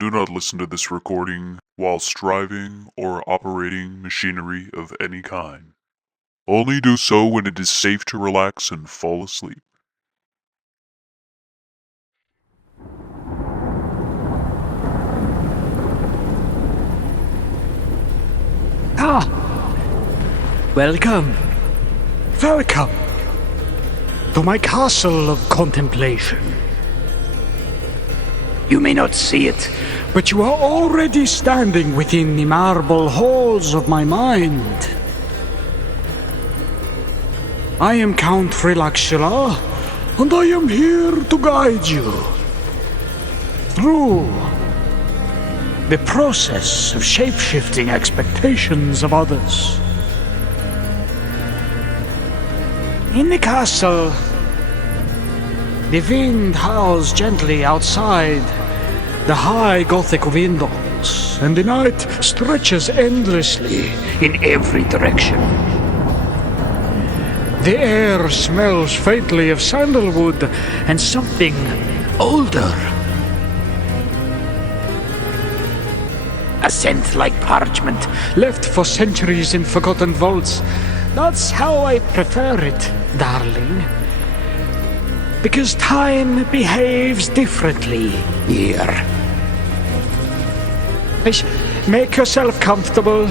Do not listen to this recording whilst driving or operating machinery of any kind. Only do so when it is safe to relax and fall asleep. Welcome to my castle of contemplation. You may not see it, but you are already standing within the marble halls of my mind. I am Count Relaxula, and I am here to guide you through the process of shape-shifting expectations of others. In the castle, the wind howls gently outside the high Gothic windows, and the night stretches endlessly in every direction. The air smells faintly of sandalwood and something older. A scent like parchment, left for centuries in forgotten vaults. That's how I prefer it, darling. Because time behaves differently here. Make yourself comfortable.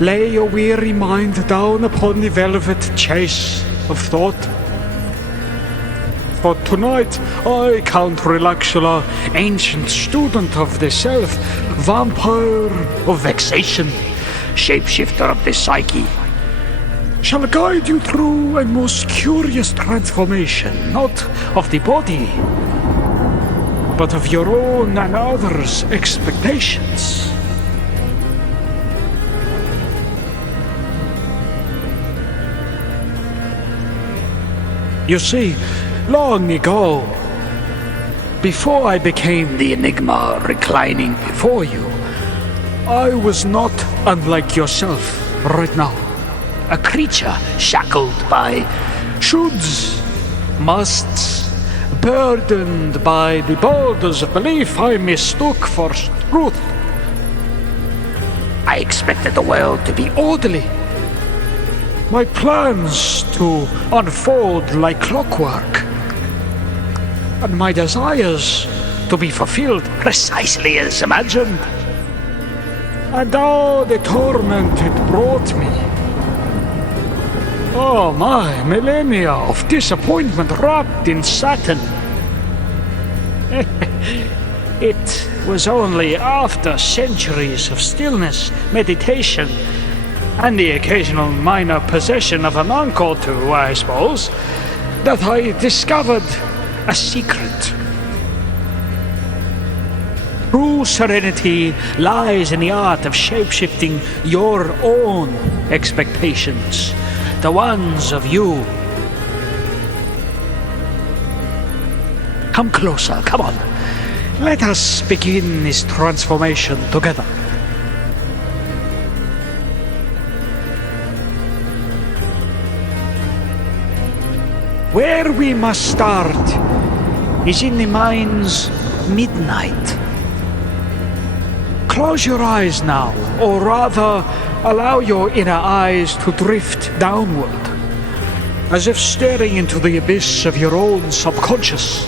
Lay your weary mind down upon the velvet chase of thought. For tonight, I, Count Relaxula, ancient student of the self, vampire of vexation, shapeshifter of the psyche, shall guide you through a most curious transformation, not of the body, but of your own and others' expectations. You see, long ago, before I became the enigma reclining before you, I was not unlike yourself right now. A creature shackled by shoulds, musts, burdened by the boulders of belief I mistook for truth. I expected the world to be orderly, my plans to unfold like clockwork, and my desires to be fulfilled precisely as imagined. And all the torment it brought me. Oh my, millennia of disappointment wrapped in satin. It was only after centuries of stillness, meditation, and the occasional minor possession of a monk or two, I suppose, that I discovered a secret. True serenity lies in the art of shape-shifting your own expectations, the ones of you. Come closer, come on. Let us begin this transformation together. Where we must start is in the mind's midnight. Close your eyes now, or rather, allow your inner eyes to drift downward, as if staring into the abyss of your own subconscious.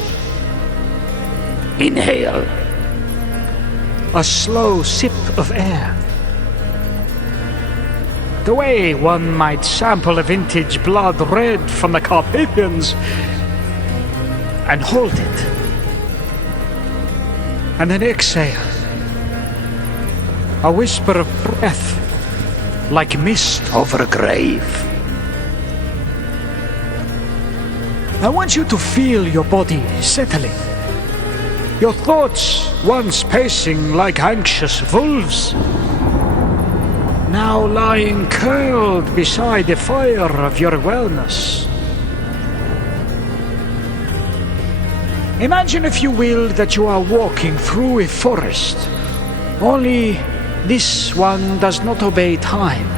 Inhale. A slow sip of air. The way one might sample a vintage blood red from the Carpathians, and hold it. And then exhale. A whisper of breath, like mist over a grave. I want you to feel your body settling. Your thoughts, once pacing like anxious wolves, now lying curled beside the fire of your awareness. Imagine, if you will, that you are walking through a forest, only this one does not obey time.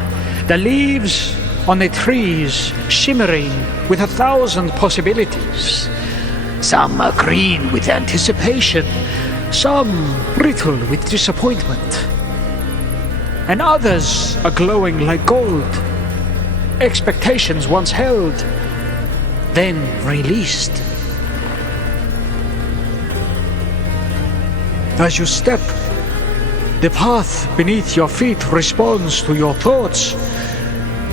The leaves on the trees shimmering with 1,000 possibilities. Some are green with anticipation, some brittle with disappointment, and others are glowing like gold. Expectations once held, then released. As you step, the path beneath your feet responds to your thoughts.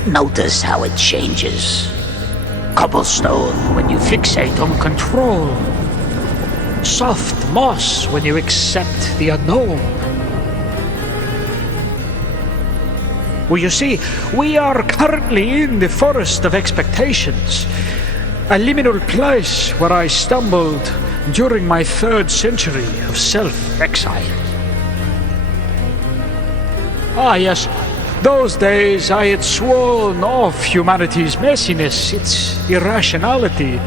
Notice how it changes. Cobblestone When you fixate on control, soft moss when you accept the unknown. Well, you see, we are currently in the forest of expectations, a liminal place where I stumbled during my 3rd century of self-exile. Ah, yes, those days I had sworn off humanity's messiness, its irrationality.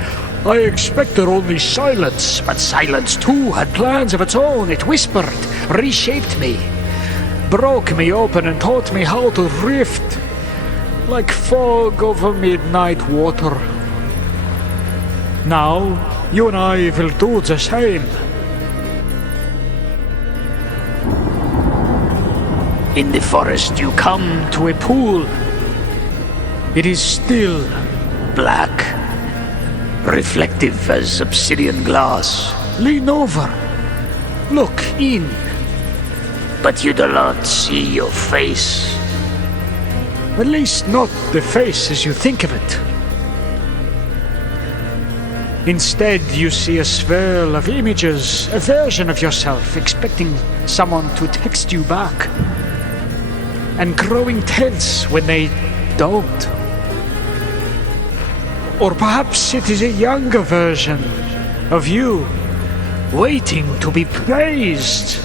I expected only silence, but silence too had plans of its own. It whispered, reshaped me, broke me open and taught me how to drift, like fog over midnight water. Now, you and I will do the same. in the forest, you come to a pool. It is still Black, reflective as obsidian glass. lean over, look in. But you do not see your face. At least not the face as you think of it. Instead, you see a swirl of images, a version of yourself, expecting someone to text you back, and growing tense when they don't. Or perhaps it is a younger version of you, waiting to be praised.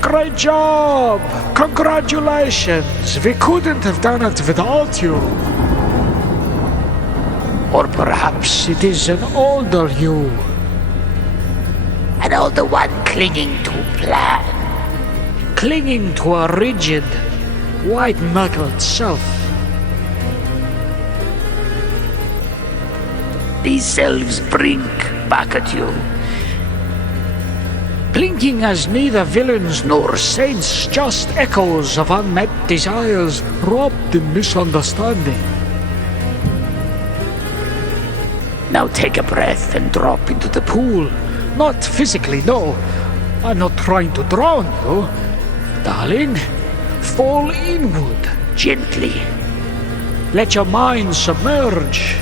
Great job! Congratulations! We couldn't have done it without you. Or perhaps it is an older you. An older one clinging to a plan. Clinging to a rigid, white-knuckled self. These selves blink back at you. Blinking as neither villains nor saints, just echoes of unmet desires wrapped in misunderstanding. Now take a breath and drop into the Pool. Not physically, no. I'm not trying to drown you. Darling, fall inward. gently. Let your mind submerge.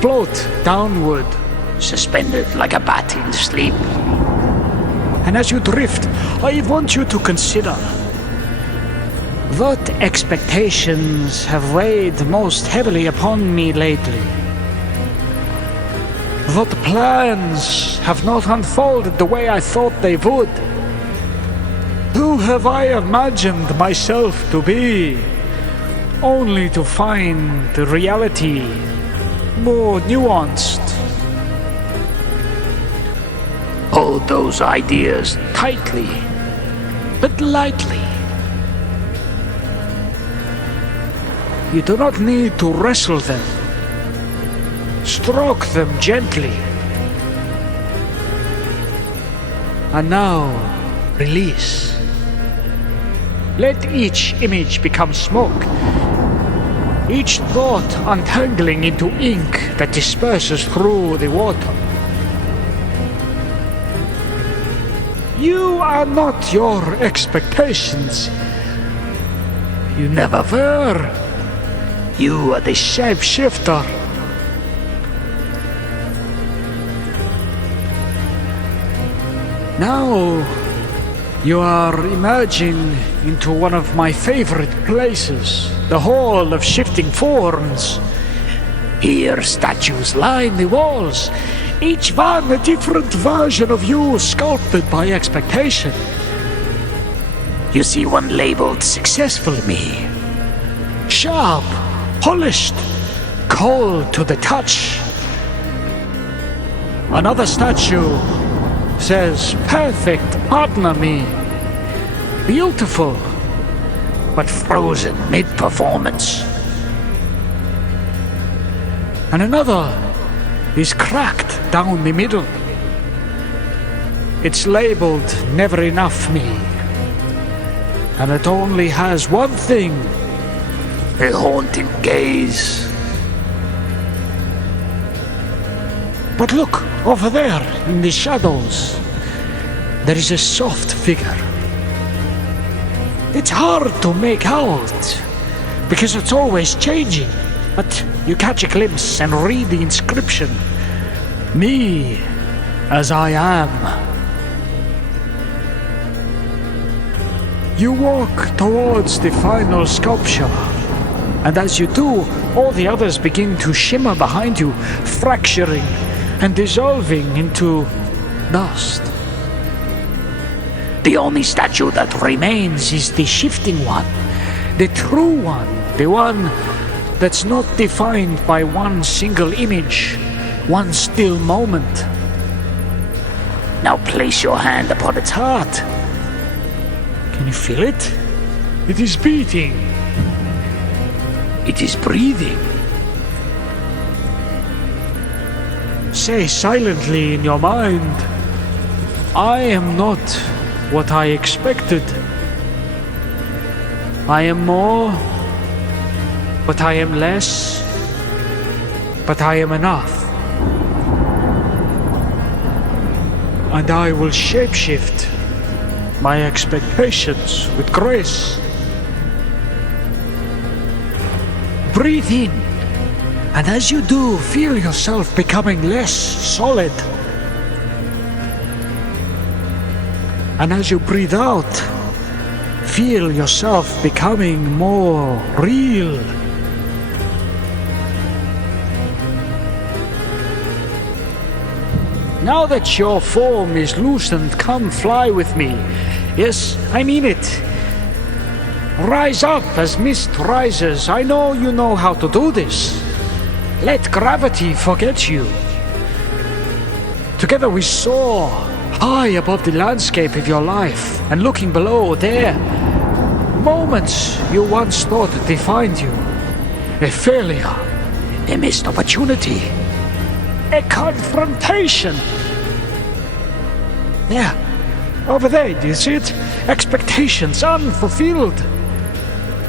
Float downward. Suspended like a bat in sleep. And as you drift, I want you to consider what expectations have weighed most heavily upon me lately. What plans have not unfolded the way I thought they would? Who have I imagined myself to be, only to find the reality more nuanced? Hold those ideas Tightly, but lightly. You do not need to wrestle them. Stroke them gently. And now, release. Let each image become smoke, each thought untangling into ink that disperses through the water. You are not your expectations. You never were. You are the shapeshifter. Now, you are emerging into one of my favorite places, the Hall of Shifting Forms. Here, statues line the walls, each one a different version of you sculpted by expectation. You see one labeled successful me. Sharp, polished, cold to the touch. Another statue says, perfect partner me. Beautiful, But frozen mid-performance. And another is cracked down the middle. It's labeled Never Enough Me. And it only has one thing. A haunting gaze. But look, over there, in the shadows, there is a soft figure. It's hard to make out, because it's always changing. But you catch a glimpse and read the inscription. Me, as I am. You walk towards the final sculpture, and as you do, all the others begin to shimmer behind you, fracturing and dissolving into dust. The only statue that remains is the shifting one. The true one, the one that's not defined by one single image, one still moment. Now place your hand upon its heart. Can you feel it? It is beating. It is breathing. Say silently in your mind, I am not what I expected. I am more, but I am less, but I am enough. And I will shapeshift my expectations with grace. Breathe in, and as you do, feel yourself becoming less solid. And as you breathe out, feel yourself becoming more real. Now that your form is loosened, come fly with me. Yes, I mean it. Rise up as mist rises. I know you know how to do this. Let gravity forget you. Together we soar high above the landscape of your life, and looking below there, moments you once thought defined you. A failure, A missed opportunity. a confrontation. There, over there, do you see it? Expectations unfulfilled.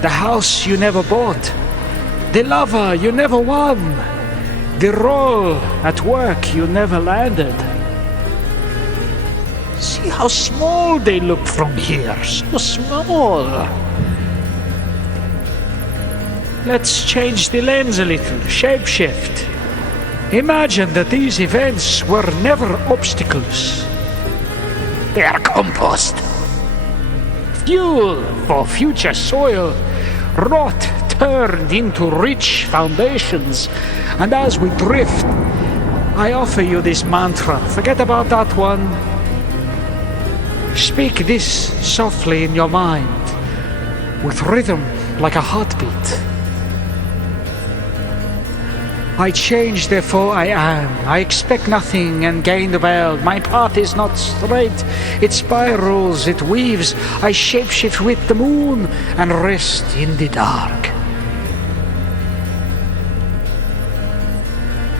The house you never bought. The lover you never won. The role at work you never landed. See how small they look from here. So small. Let's change the lens a little. Shapeshift. Imagine that these events were never obstacles. They are compost. Fuel for future soil. Rot turned into rich foundations. And as we drift, I offer you this mantra. Forget about that one. Speak this softly in your mind, with rhythm like a heartbeat. I change, therefore I am. I expect nothing and gain the world. My path is not straight. It spirals, it weaves. I shapeshift with the moon and rest in the dark.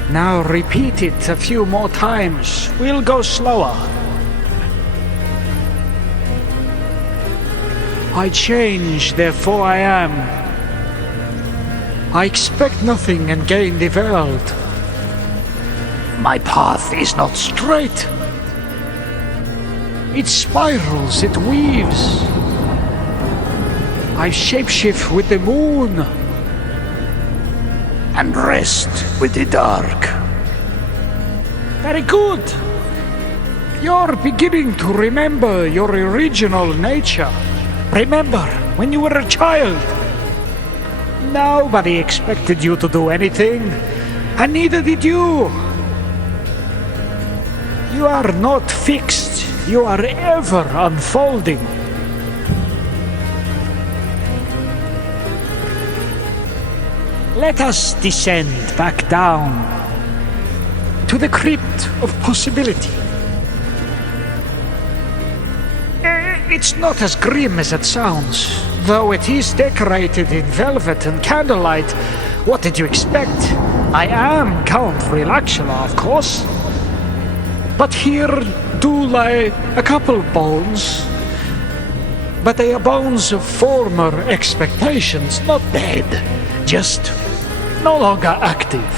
Now repeat it a few more times. We'll go slower. I change, therefore I am. I expect nothing and gain the world. My path is not Straight. It spirals, it weaves. I shapeshift with the moon. and rest with the dark. Very good. You're beginning to remember your original nature. Remember when you were a child. Nobody expected you to do anything, and neither did you. You are not fixed. You are ever unfolding. Let us descend back down to the crypt of possibility. It's not as grim as it sounds, though it is decorated in velvet and candlelight. What did you expect? I am Count Relaxula, of course. But here do lie a couple bones, but they are bones of former expectations, not dead, just no longer active.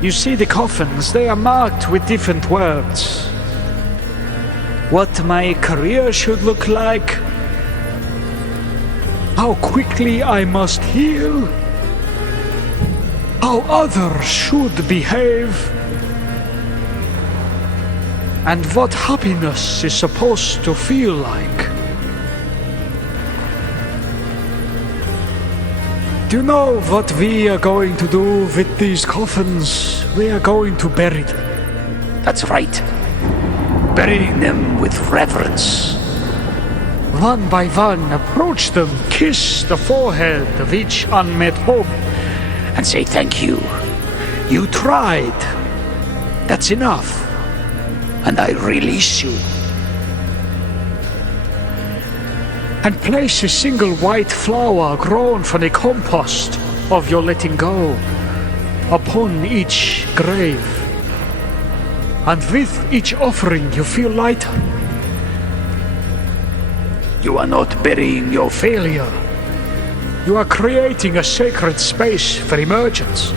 You see the coffins, they are marked with different words. What my career should look like, how quickly I must heal, how others should behave, and what happiness is supposed to feel like. Do you know what we are going to do with these coffins? We are going to bury them. That's right. Burying them with reverence. One by one, approach them, kiss the forehead of each unmet hope, And say thank you. you tried. That's enough. And I release you. And place a single white flower grown from the compost of your letting go upon each grave. And with each offering you feel lighter. You are not burying your Failure. You are creating a sacred space for emergence.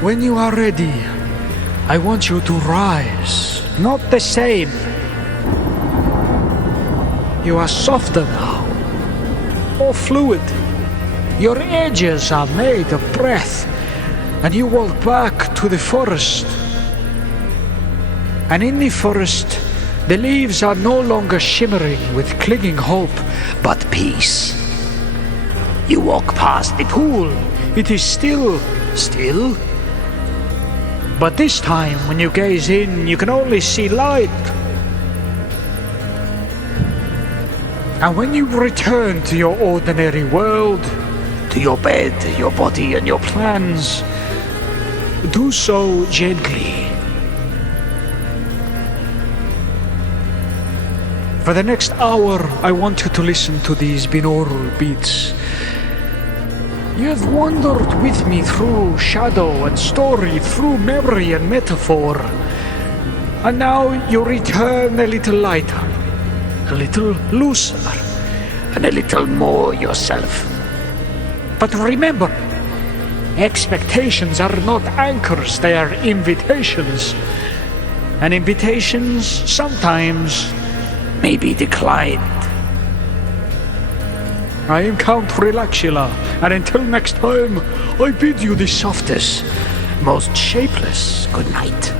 When you are ready, I want you to rise. Not the same. You are softer now, more fluid. Your edges are made of breath, and you walk back to the forest. And in the forest, the leaves are no longer shimmering with clinging hope, but peace. You walk past the pool. It is still, but this time when you gaze in, you can only see light. And when you return to your ordinary world, to your bed, your body, and your plans, do so gently. For the next hour, I want you to listen to these binaural beats. You have wandered with me through shadow and story, through memory and metaphor. And now you return a little lighter, a little looser, and a little more yourself. But remember, expectations are not anchors, they are invitations. And invitations sometimes may be declined. I am Count Relaxula, and until next time, I bid you the softest, most shapeless good night.